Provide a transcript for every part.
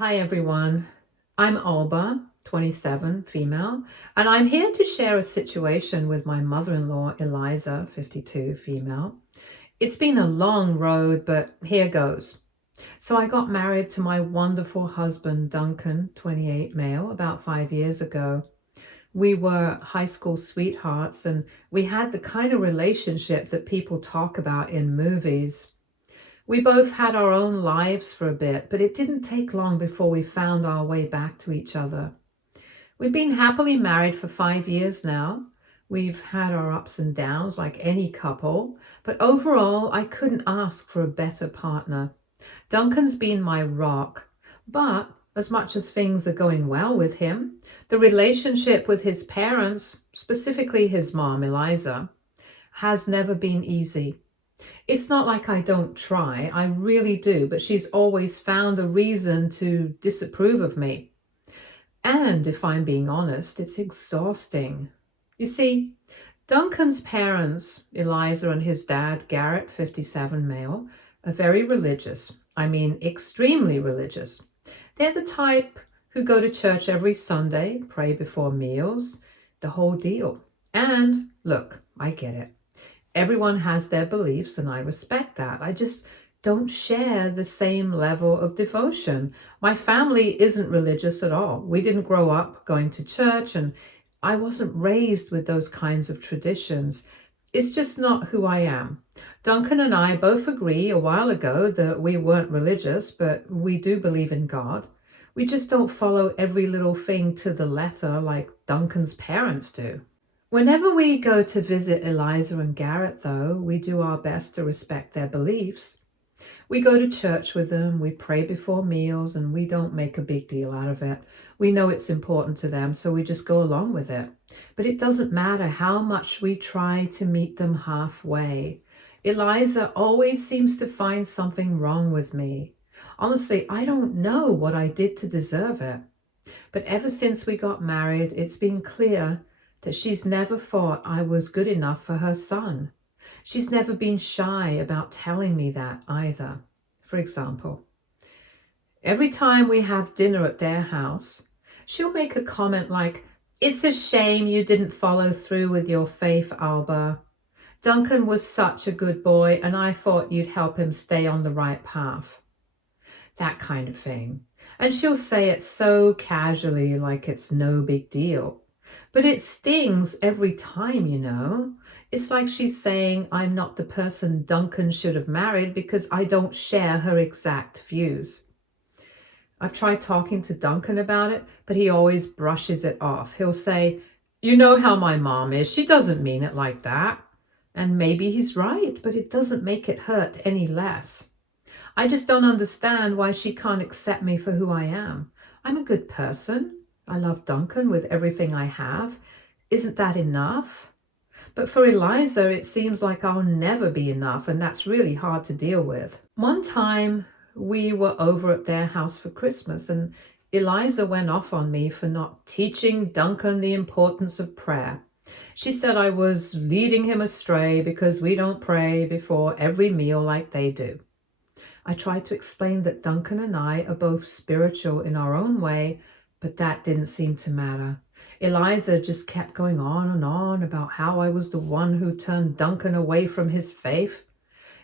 Hi everyone, I'm Alba, 27, female, and I'm here to share a situation with my mother-in-law, Eliza, 52, female. It's been a long road, but here goes. So I got married to my wonderful husband, Duncan, 28, male, about 5 years ago. We were high school sweethearts, and we had the kind of relationship that people talk about in movies. We both had our own lives for a bit, but it didn't take long before we found our way back to each other. We've been happily married for 5 years now. We've had our ups and downs like any couple, but overall, I couldn't ask for a better partner. Duncan's been my rock, but as much as things are going well with him, the relationship with his parents, specifically his mom, Eliza, has never been easy. It's not like I don't try, I really do, but she's always found a reason to disapprove of me. And if I'm being honest, it's exhausting. You see, Duncan's parents, Eliza and his dad, Garrett, 57, male, are very religious. I mean, extremely religious. They're the type who go to church every Sunday, pray before meals, the whole deal. And look, I get it. Everyone has their beliefs, and I respect that. I just don't share the same level of devotion. My family isn't religious at all. We didn't grow up going to church, and I wasn't raised with those kinds of traditions. It's just not who I am. Duncan and I both agree a while ago that we weren't religious, but we do believe in God. We just don't follow every little thing to the letter like Duncan's parents do. Whenever we go to visit Eliza and Garrett, though, we do our best to respect their beliefs. We go to church with them, we pray before meals, and we don't make a big deal out of it. We know it's important to them, so we just go along with it. But it doesn't matter how much we try to meet them halfway. Eliza always seems to find something wrong with me. Honestly, I don't know what I did to deserve it. But ever since we got married, it's been clear that she's never thought I was good enough for her son. She's never been shy about telling me that either. For example, every time we have dinner at their house, she'll make a comment like, "It's a shame you didn't follow through with your faith, Alba. Duncan was such a good boy, and I thought you'd help him stay on the right path." That kind of thing. And she'll say it so casually, like it's no big deal. But it stings every time, you know. It's like she's saying I'm not the person Duncan should have married because I don't share her exact views. I've tried talking to Duncan about it, but he always brushes it off. He'll say, "You know how my mom is. She doesn't mean it like that." And maybe he's right, but it doesn't make it hurt any less. I just don't understand why she can't accept me for who I am. I'm a good person. I love Duncan with everything I have. Isn't that enough? But for Eliza, it seems like I'll never be enough, and that's really hard to deal with. One time, we were over at their house for Christmas, and Eliza went off on me for not teaching Duncan the importance of prayer. She said I was leading him astray because we don't pray before every meal like they do. I tried to explain that Duncan and I are both spiritual in our own way, but that didn't seem to matter. Eliza just kept going on and on about how I was the one who turned Duncan away from his faith.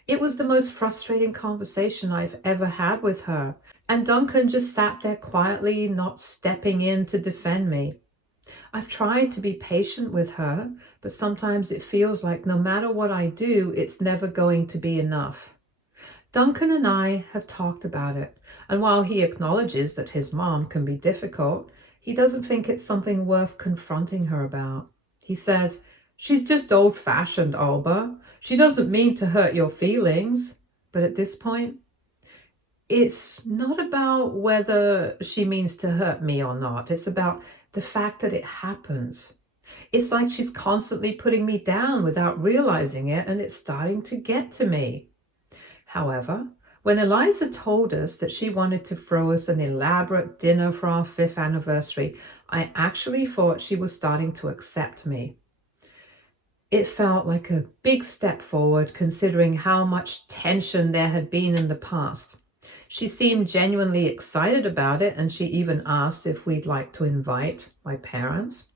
It was the most frustrating conversation I've ever had with her, and Duncan just sat there quietly, not stepping in to defend me. I've tried to be patient with her, but sometimes it feels like no matter what I do, it's never going to be enough. Duncan and I have talked about it, and while he acknowledges that his mom can be difficult, he doesn't think it's something worth confronting her about. He says, "She's just old-fashioned, Alba. She doesn't mean to hurt your feelings." But at this point, it's not about whether she means to hurt me or not. It's about the fact that it happens. It's like she's constantly putting me down without realizing it, and it's starting to get to me. However, when Eliza told us that she wanted to throw us an elaborate dinner for our 5th anniversary, I actually thought she was starting to accept me. It felt like a big step forward considering how much tension there had been in the past. She seemed genuinely excited about it, and she even asked if we'd like to invite my parents.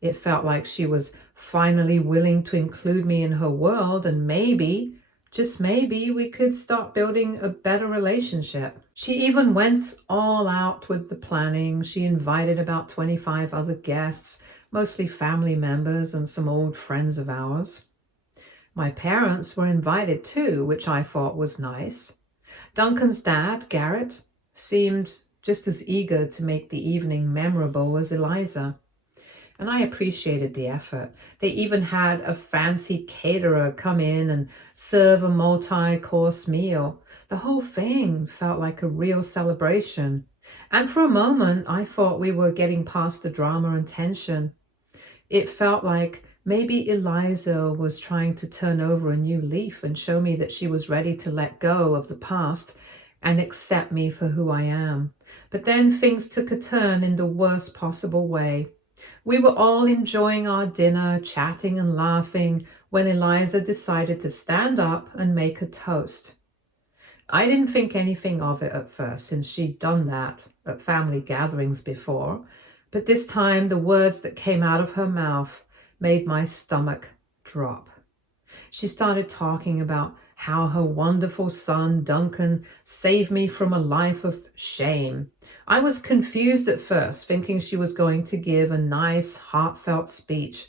It felt like she was finally willing to include me in her world, and maybe, just maybe, we could start building a better relationship. She even went all out with the planning. She invited about 25 other guests, mostly family members and some old friends of ours. My parents were invited too, which I thought was nice. Duncan's dad, Garrett, seemed just as eager to make the evening memorable as Eliza, and I appreciated the effort. They even had a fancy caterer come in and serve a multi-course meal. The whole thing felt like a real celebration. And for a moment, I thought we were getting past the drama and tension. It felt like maybe Eliza was trying to turn over a new leaf and show me that she was ready to let go of the past and accept me for who I am. But then things took a turn in the worst possible way. We were all enjoying our dinner, chatting and laughing, when Eliza decided to stand up and make a toast. I didn't think anything of it at first, since she'd done that at family gatherings before, but this time the words that came out of her mouth made my stomach drop. She started talking about how her wonderful son, Duncan, saved me from a life of shame. I was confused at first, thinking she was going to give a nice, heartfelt speech.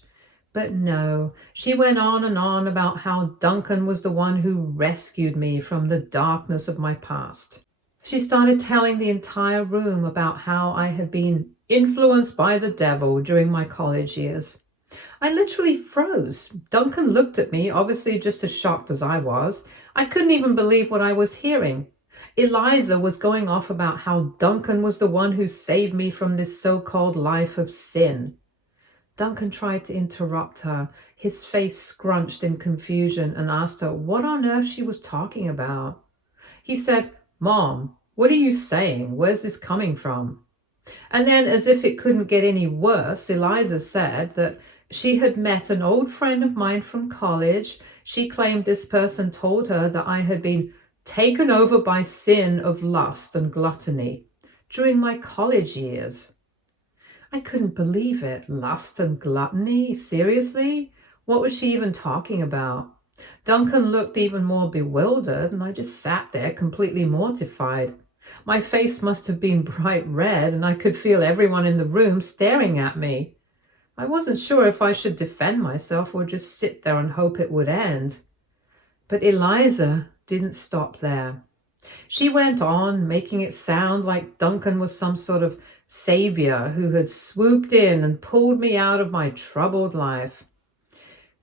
But no, she went on and on about how Duncan was the one who rescued me from the darkness of my past. She started telling the entire room about how I had been influenced by the devil during my college years. I literally froze. Duncan looked at me, obviously just as shocked as I was. I couldn't even believe what I was hearing. Eliza was going off about how Duncan was the one who saved me from this so-called life of sin. Duncan tried to interrupt her, his face scrunched in confusion, and asked her what on earth she was talking about. He said, "Mom, what are you saying? Where's this coming from?" And then, as if it couldn't get any worse, Eliza said that she had met an old friend of mine from college. She claimed this person told her that I had been taken over by sin of lust and gluttony during my college years. I couldn't believe it. Lust and gluttony? Seriously? What was she even talking about? Duncan looked even more bewildered, and I just sat there completely mortified. My face must have been bright red, and I could feel everyone in the room staring at me. I wasn't sure if I should defend myself or just sit there and hope it would end. But Eliza didn't stop there. She went on, making it sound like Duncan was some sort of savior who had swooped in and pulled me out of my troubled life.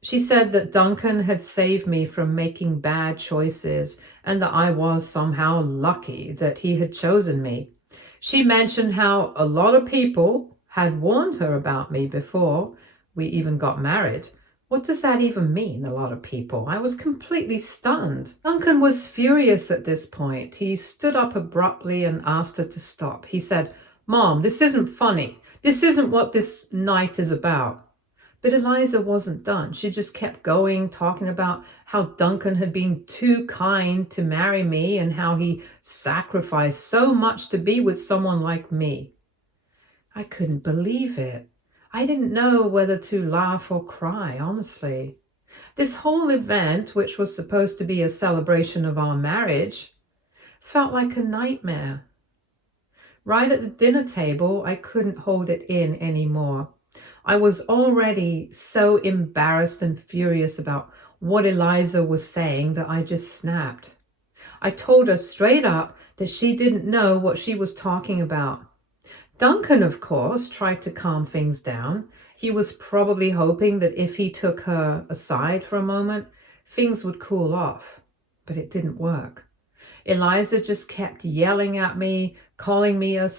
She said that Duncan had saved me from making bad choices and that I was somehow lucky that he had chosen me. She mentioned how a lot of people had warned her about me before we even got married. What does that even mean, a lot of people? I was completely stunned. Duncan was furious at this point. He stood up abruptly and asked her to stop. He said, "Mom, this isn't funny. This isn't what this night is about." But Eliza wasn't done. She just kept going, talking about how Duncan had been too kind to marry me and how he sacrificed so much to be with someone like me. I couldn't believe it. I didn't know whether to laugh or cry, honestly. This whole event, which was supposed to be a celebration of our marriage, felt like a nightmare. Right at the dinner table, I couldn't hold it in anymore. I was already so embarrassed and furious about what Eliza was saying that I just snapped. I told her straight up that she didn't know what she was talking about. Duncan, of course, tried to calm things down. He was probably hoping that if he took her aside for a moment, things would cool off. But it didn't work. Eliza just kept yelling at me, calling me a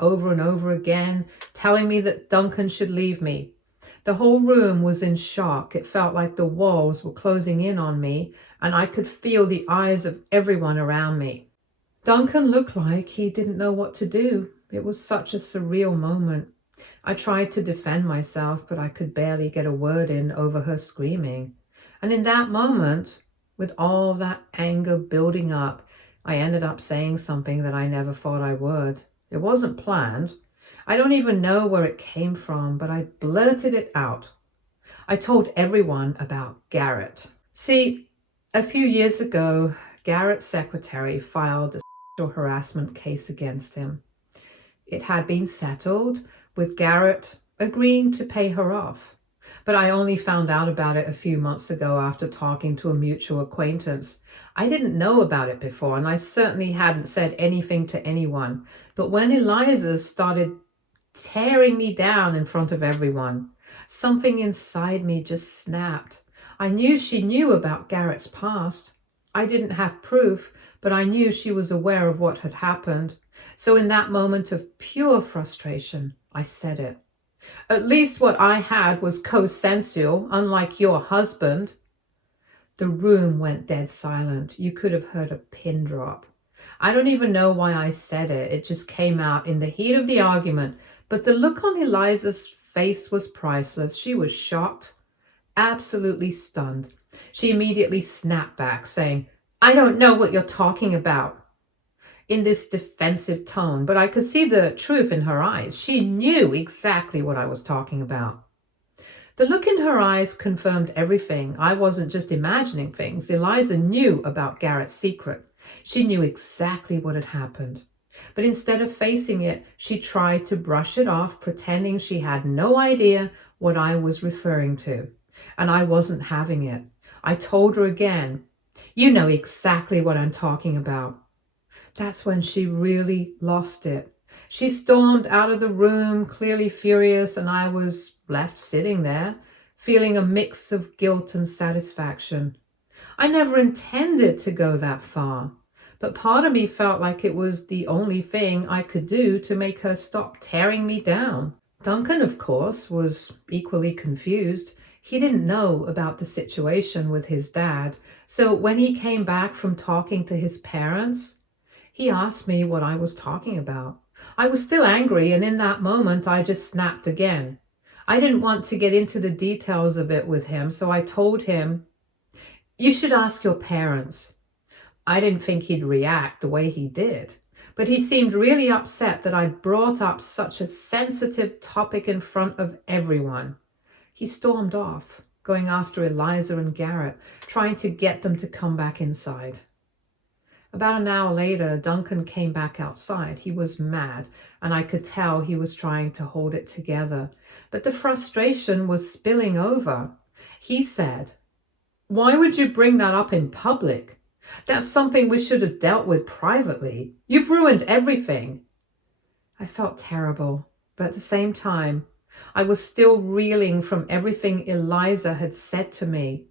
over and over again, telling me that Duncan should leave me. The whole room was in shock. It felt like the walls were closing in on me, and I could feel the eyes of everyone around me. Duncan looked like he didn't know what to do. It was such a surreal moment. I tried to defend myself, but I could barely get a word in over her screaming. And in that moment, with all that anger building up, I ended up saying something that I never thought I would. It wasn't planned. I don't even know where it came from, but I blurted it out. I told everyone about Garrett. See, a few years ago, Garrett's secretary filed a sexual harassment case against him. It had been settled, with Garrett agreeing to pay her off. But I only found out about it a few months ago after talking to a mutual acquaintance. I didn't know about it before, and I certainly hadn't said anything to anyone. But when Eliza started tearing me down in front of everyone, something inside me just snapped. I knew she knew about Garrett's past. I didn't have proof, but I knew she was aware of what had happened. So in that moment of pure frustration, I said it. At least what I had was consensual, unlike your husband. The room went dead silent. You could have heard a pin drop. I don't even know why I said it. It just came out in the heat of the argument. But the look on Eliza's face was priceless. She was shocked, absolutely stunned. She immediately snapped back, saying, "I don't know what you're talking about," in this defensive tone, but I could see the truth in her eyes. She knew exactly what I was talking about. The look in her eyes confirmed everything. I wasn't just imagining things. Eliza knew about Garrett's secret. She knew exactly what had happened. But instead of facing it, she tried to brush it off, pretending she had no idea what I was referring to. And I wasn't having it. I told her again, "You know exactly what I'm talking about." That's when she really lost it. She stormed out of the room, clearly furious, and I was left sitting there, feeling a mix of guilt and satisfaction. I never intended to go that far, but part of me felt like it was the only thing I could do to make her stop tearing me down. Duncan, of course, was equally confused. He didn't know about the situation with his dad, so when he came back from talking to his parents, he asked me what I was talking about. I was still angry, and in that moment, I just snapped again. I didn't want to get into the details of it with him, so I told him, "You should ask your parents." I didn't think he'd react the way he did, but he seemed really upset that I'd brought up such a sensitive topic in front of everyone. He stormed off, going after Eliza and Garrett, trying to get them to come back inside. About an hour later, Duncan came back outside. He was mad, and I could tell he was trying to hold it together. But the frustration was spilling over. He said, "Why would you bring that up in public? That's something we should have dealt with privately. You've ruined everything." I felt terrible, but at the same time, I was still reeling from everything Eliza had said to me.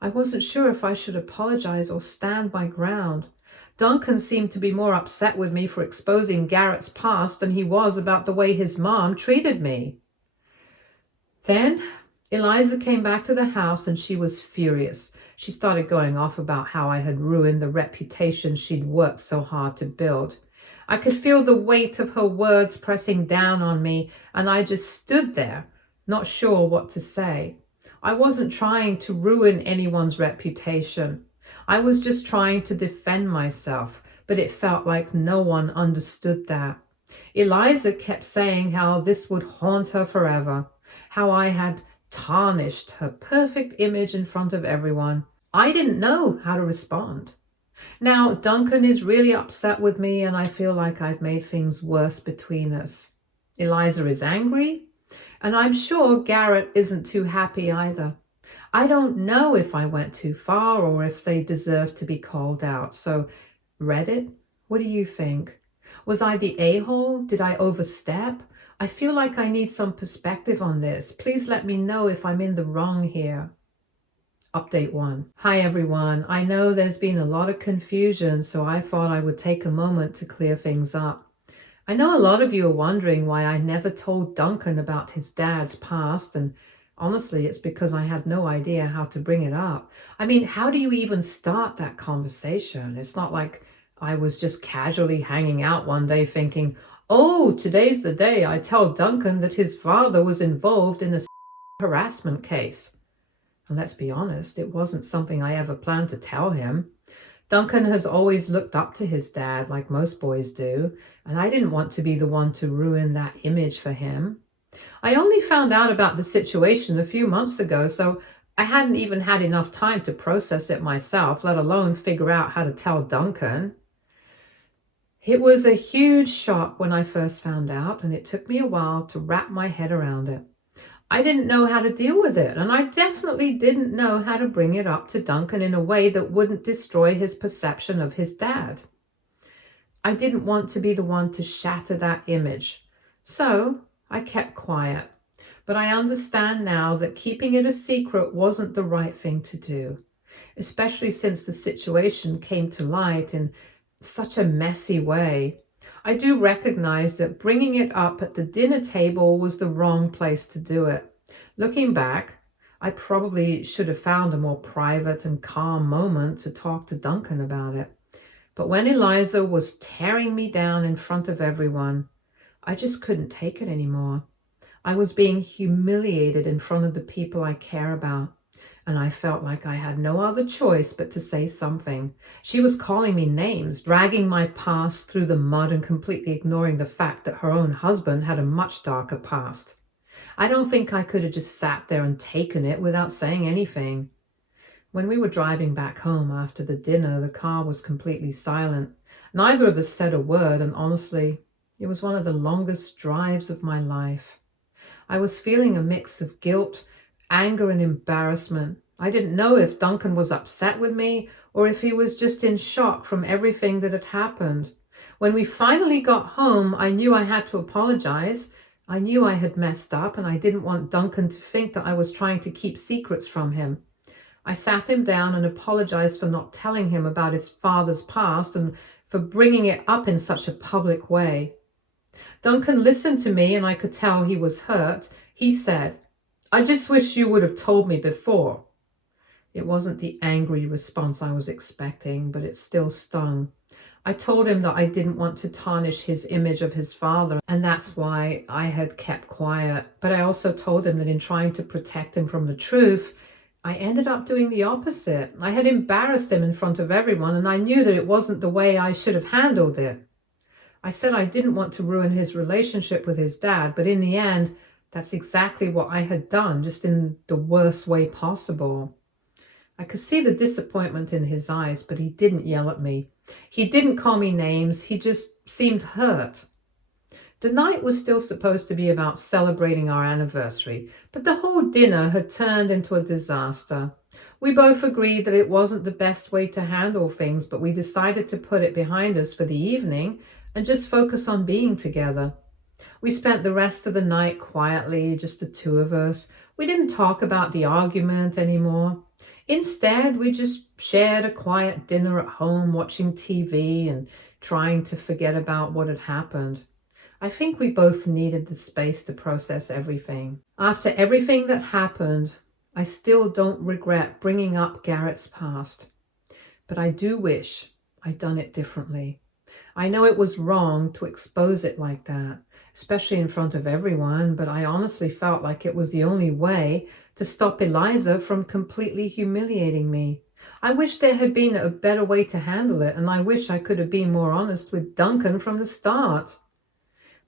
I wasn't sure if I should apologize or stand my ground. Duncan seemed to be more upset with me for exposing Garrett's past than he was about the way his mom treated me. Then Eliza came back to the house and she was furious. She started going off about how I had ruined the reputation she'd worked so hard to build. I could feel the weight of her words pressing down on me, and I just stood there, not sure what to say. I wasn't trying to ruin anyone's reputation. I was just trying to defend myself, but it felt like no one understood that. Eliza kept saying how this would haunt her forever, how I had tarnished her perfect image in front of everyone. I didn't know how to respond. Now, Duncan is really upset with me, and I feel like I've made things worse between us. Eliza is angry, and I'm sure Garrett isn't too happy either. I don't know if I went too far or if they deserve to be called out. So, Reddit, what do you think? Was I the a-hole? Did I overstep? I feel like I need some perspective on this. Please let me know if I'm in the wrong here. Update 1. Hi everyone. I know there's been a lot of confusion, so I thought I would take a moment to clear things up. I know a lot of you are wondering why I never told Duncan about his dad's past, and honestly, it's because I had no idea how to bring it up. I mean, how do you even start that conversation? It's not like I was just casually hanging out one day thinking, "Oh, today's the day I tell Duncan that his father was involved in a harassment case." And let's be honest, it wasn't something I ever planned to tell him. Duncan has always looked up to his dad like most boys do, and I didn't want to be the one to ruin that image for him. I only found out about the situation a few months ago, so I hadn't even had enough time to process it myself, let alone figure out how to tell Duncan. It was a huge shock when I first found out, and it took me a while to wrap my head around it. I didn't know how to deal with it, and I definitely didn't know how to bring it up to Duncan in a way that wouldn't destroy his perception of his dad. I didn't want to be the one to shatter that image, so I kept quiet. But I understand now that keeping it a secret wasn't the right thing to do, especially since the situation came to light in such a messy way. I do recognize that bringing it up at the dinner table was the wrong place to do it. Looking back, I probably should have found a more private and calm moment to talk to Duncan about it. But when Eliza was tearing me down in front of everyone, I just couldn't take it anymore. I was being humiliated in front of the people I care about, and I felt like I had no other choice but to say something. She was calling me names, dragging my past through the mud and completely ignoring the fact that her own husband had a much darker past. I don't think I could have just sat there and taken it without saying anything. When we were driving back home after the dinner, the car was completely silent. Neither of us said a word, and honestly, it was one of the longest drives of my life. I was feeling a mix of guilt, anger, and embarrassment. I didn't know if Duncan was upset with me or if he was just in shock from everything that had happened. When we finally got home, I knew I had to apologize. I knew I had messed up, and I didn't want Duncan to think that I was trying to keep secrets from him. I sat him down and apologized for not telling him about his father's past and for bringing it up in such a public way. Duncan listened to me, and I could tell he was hurt. He said, "I just wish you would have told me before." It wasn't the angry response I was expecting, but it still stung. I told him that I didn't want to tarnish his image of his father, and that's why I had kept quiet. But I also told him that in trying to protect him from the truth, I ended up doing the opposite. I had embarrassed him in front of everyone, and I knew that it wasn't the way I should have handled it. I said I didn't want to ruin his relationship with his dad, but in the end, that's exactly what I had done, just in the worst way possible. I could see the disappointment in his eyes, but he didn't yell at me. He didn't call me names. He just seemed hurt. The night was still supposed to be about celebrating our anniversary, but the whole dinner had turned into a disaster. We both agreed that it wasn't the best way to handle things, but we decided to put it behind us for the evening and just focus on being together. We spent the rest of the night quietly, just the two of us. We didn't talk about the argument anymore. Instead, we just shared a quiet dinner at home, watching TV and trying to forget about what had happened. I think we both needed the space to process everything. After everything that happened, I still don't regret bringing up Garrett's past, but I do wish I'd done it differently. I know it was wrong to expose it like that, especially in front of everyone, but I honestly felt like it was the only way to stop Eliza from completely humiliating me. I wish there had been a better way to handle it, and I wish I could have been more honest with Duncan from the start.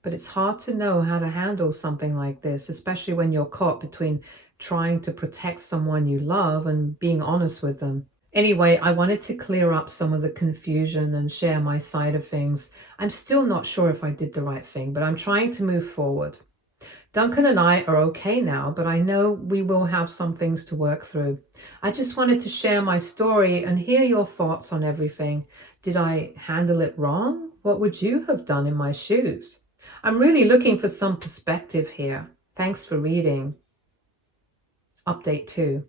But it's hard to know how to handle something like this, especially when you're caught between trying to protect someone you love and being honest with them. Anyway, I wanted to clear up some of the confusion and share my side of things. I'm still not sure if I did the right thing, but I'm trying to move forward. Duncan and I are okay now, but I know we will have some things to work through. I just wanted to share my story and hear your thoughts on everything. Did I handle it wrong? What would you have done in my shoes? I'm really looking for some perspective here. Thanks for reading. Update 2.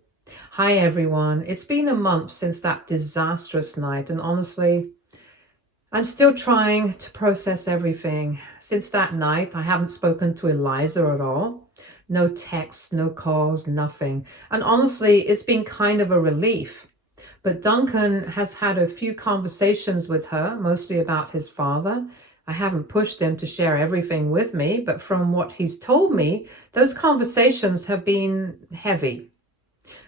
Hi everyone. It's been a month since that disastrous night, and honestly, I'm still trying to process everything. Since that night, I haven't spoken to Eliza at all. No texts, no calls, nothing. And honestly, it's been kind of a relief. But Duncan has had a few conversations with her, mostly about his father. I haven't pushed him to share everything with me, but from what he's told me, those conversations have been heavy.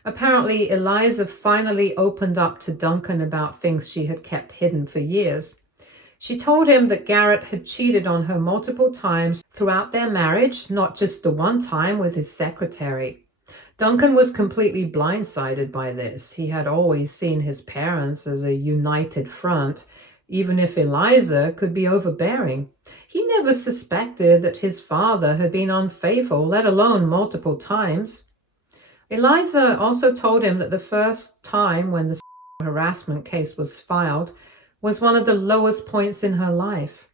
Apparently, Eliza finally opened up to Duncan about things she had kept hidden for years. She told him that Garrett had cheated on her multiple times throughout their marriage, not just the one time with his secretary. Duncan was completely blindsided by this. He had always seen his parents as a united front, even if Eliza could be overbearing. He never suspected that his father had been unfaithful, let alone multiple times. Eliza also told him that the first time when the harassment case was filed was one of the lowest points in her life.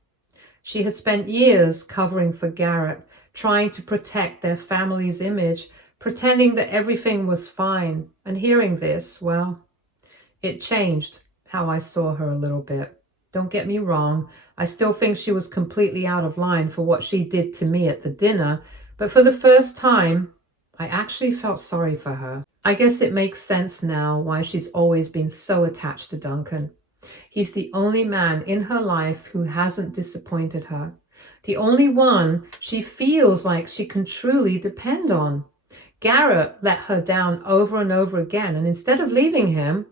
She had spent years covering for Garrett, trying to protect their family's image, pretending that everything was fine. And hearing this, well, it changed how I saw her a little bit. Don't get me wrong, I still think she was completely out of line for what she did to me at the dinner, but for the first time, I actually felt sorry for her. I guess it makes sense now why she's always been so attached to Duncan. He's the only man in her life who hasn't disappointed her. The only one she feels like she can truly depend on. Garrett let her down over and over again, and instead of leaving him,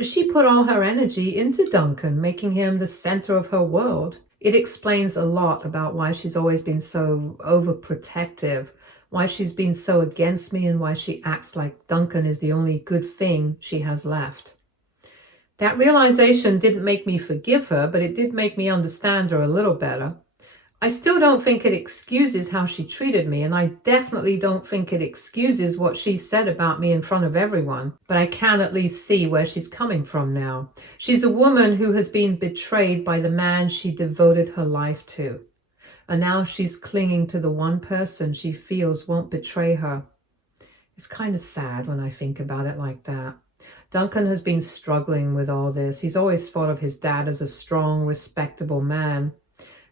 she put all her energy into Duncan, making him the center of her world. It explains a lot about why she's always been so overprotective, why she's been so against me, and why she acts like Duncan is the only good thing she has left. That realization didn't make me forgive her, but it did make me understand her a little better. I still don't think it excuses how she treated me, and I definitely don't think it excuses what she said about me in front of everyone, but I can at least see where she's coming from now. She's a woman who has been betrayed by the man she devoted her life to, and now she's clinging to the one person she feels won't betray her. It's kind of sad when I think about it like that. Duncan has been struggling with all this. He's always thought of his dad as a strong, respectable man.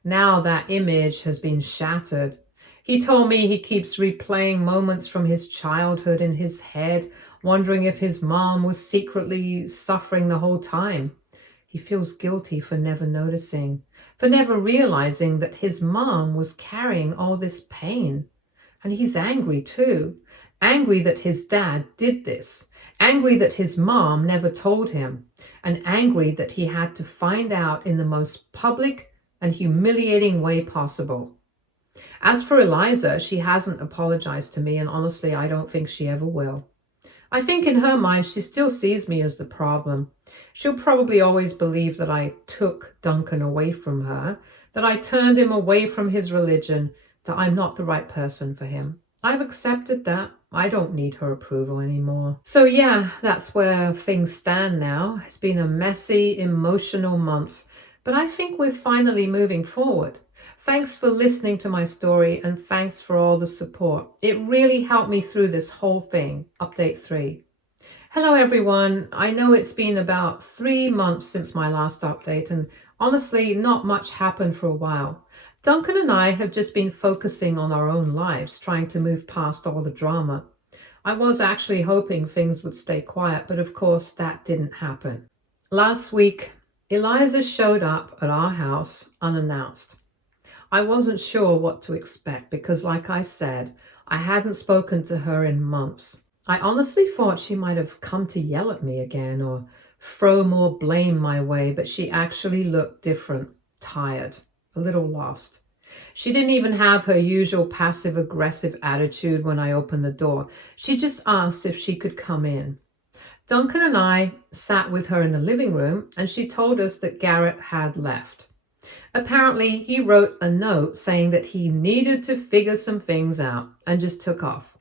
Now that image has been shattered. He told me he keeps replaying moments from his childhood in his head, wondering if his mom was secretly suffering the whole time. He feels guilty for never noticing, for never realizing that his mom was carrying all this pain. And he's angry too. Angry that his dad did this. Angry that his mom never told him. And angry that he had to find out in the most public and humiliating way possible. As for Eliza, she hasn't apologized to me, and honestly, I don't think she ever will. I think in her mind, she still sees me as the problem. She'll probably always believe that I took Duncan away from her, that I turned him away from his religion, that I'm not the right person for him. I've accepted that. I don't need her approval anymore. So yeah, that's where things stand now. It's been a messy, emotional month, but I think we're finally moving forward. Thanks for listening to my story, and thanks for all the support. It really helped me through this whole thing. Update 3. Hello everyone. I know it's been about 3 months since my last update, and honestly, not much happened for a while. Duncan and I have just been focusing on our own lives, trying to move past all the drama. I was actually hoping things would stay quiet, but of course that didn't happen. Last week, Eliza showed up at our house unannounced. I wasn't sure what to expect because, like I said, I hadn't spoken to her in months. I honestly thought she might have come to yell at me again or throw more blame my way, but she actually looked different, tired, a little lost. She didn't even have her usual passive-aggressive attitude when I opened the door. She just asked if she could come in. Duncan and I sat with her in the living room, and she told us that Garrett had left. Apparently, he wrote a note saying that he needed to figure some things out and just took off.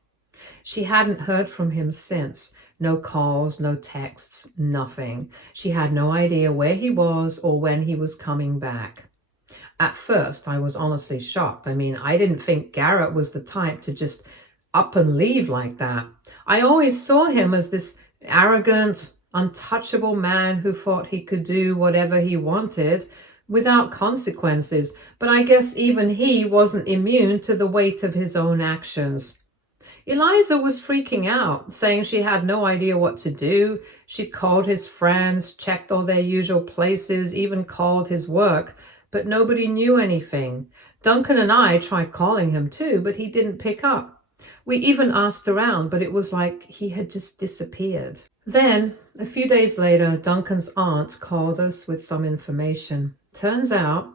She hadn't heard from him since. No calls, no texts, nothing. She had no idea where he was or when he was coming back. At first, I was honestly shocked. I mean, I didn't think Garrett was the type to just up and leave like that. I always saw him as this arrogant, untouchable man who thought he could do whatever he wanted without consequences. But I guess even he wasn't immune to the weight of his own actions. Eliza was freaking out, saying she had no idea what to do. She'd called his friends, checked all their usual places, even called his work, but nobody knew anything. Duncan and I tried calling him too, but he didn't pick up. We even asked around, but it was like he had just disappeared. Then, a few days later, Duncan's aunt called us with some information. Turns out,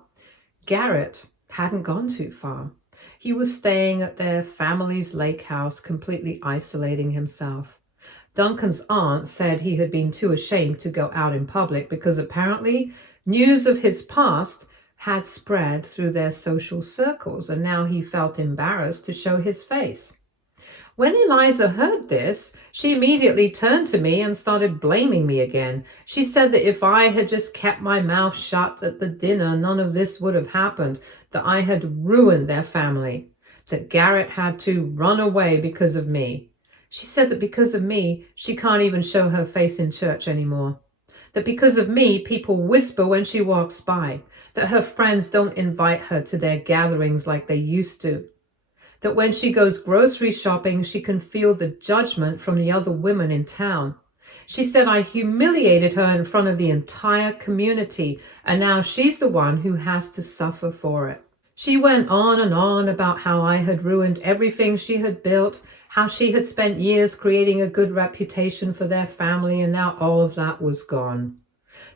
Garrett hadn't gone too far. He was staying at their family's lake house, completely isolating himself. Duncan's aunt said he had been too ashamed to go out in public because apparently news of his past had spread through their social circles, and now he felt embarrassed to show his face. When Eliza heard this, she immediately turned to me and started blaming me again. She said that if I had just kept my mouth shut at the dinner, none of this would have happened, that I had ruined their family, that Garrett had to run away because of me. She said that because of me, she can't even show her face in church anymore. That because of me, people whisper when she walks by. That her friends don't invite her to their gatherings like they used to. That when she goes grocery shopping, she can feel the judgment from the other women in town. She said I humiliated her in front of the entire community, and now she's the one who has to suffer for it. She went on and on about how I had ruined everything she had built, how she had spent years creating a good reputation for their family, and now all of that was gone.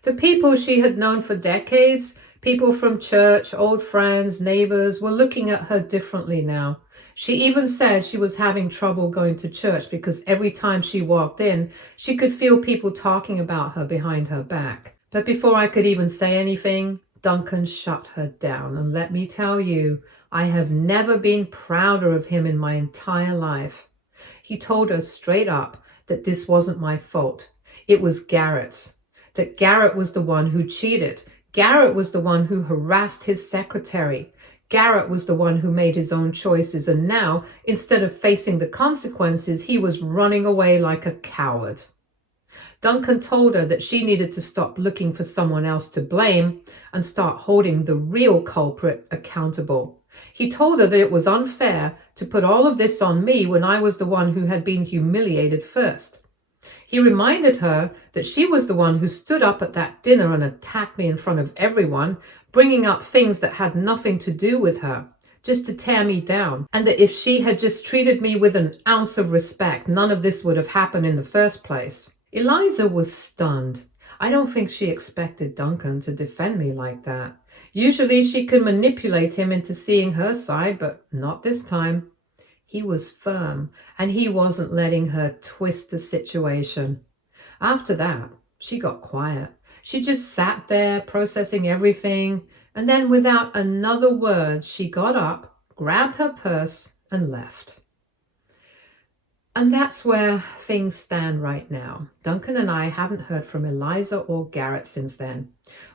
The people she had known for decades, people from church, old friends, neighbors, were looking at her differently now. She even said she was having trouble going to church because every time she walked in, she could feel people talking about her behind her back. But before I could even say anything, Duncan shut her down. And let me tell you, I have never been prouder of him in my entire life. He told her straight up that this wasn't my fault. It was Garrett's. That Garrett was the one who cheated. Garrett was the one who harassed his secretary. Garrett was the one who made his own choices, and now, instead of facing the consequences, he was running away like a coward. Duncan told her that she needed to stop looking for someone else to blame and start holding the real culprit accountable. He told her that it was unfair to put all of this on me when I was the one who had been humiliated first. He reminded her that she was the one who stood up at that dinner and attacked me in front of everyone, bringing up things that had nothing to do with her, just to tear me down, and that if she had just treated me with an ounce of respect, none of this would have happened in the first place. Eliza was stunned. I don't think she expected Duncan to defend me like that. Usually she can manipulate him into seeing her side, but not this time. He was firm, and he wasn't letting her twist the situation. After that, she got quiet. She just sat there processing everything, and then without another word, she got up, grabbed her purse, and left. And that's where things stand right now. Duncan and I haven't heard from Eliza or Garrett since then.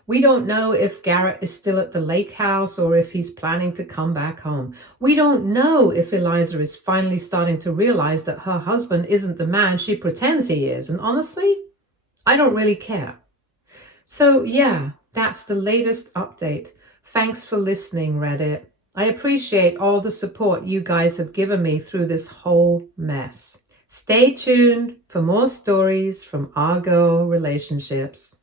We don't know if Garrett is still at the lake house or if he's planning to come back home. We don't know if Eliza is finally starting to realize that her husband isn't the man she pretends he is. And honestly, I don't really care. So yeah, that's the latest update. Thanks for listening, Reddit. I appreciate all the support you guys have given me through this whole mess. Stay tuned for more stories from our girl relationships.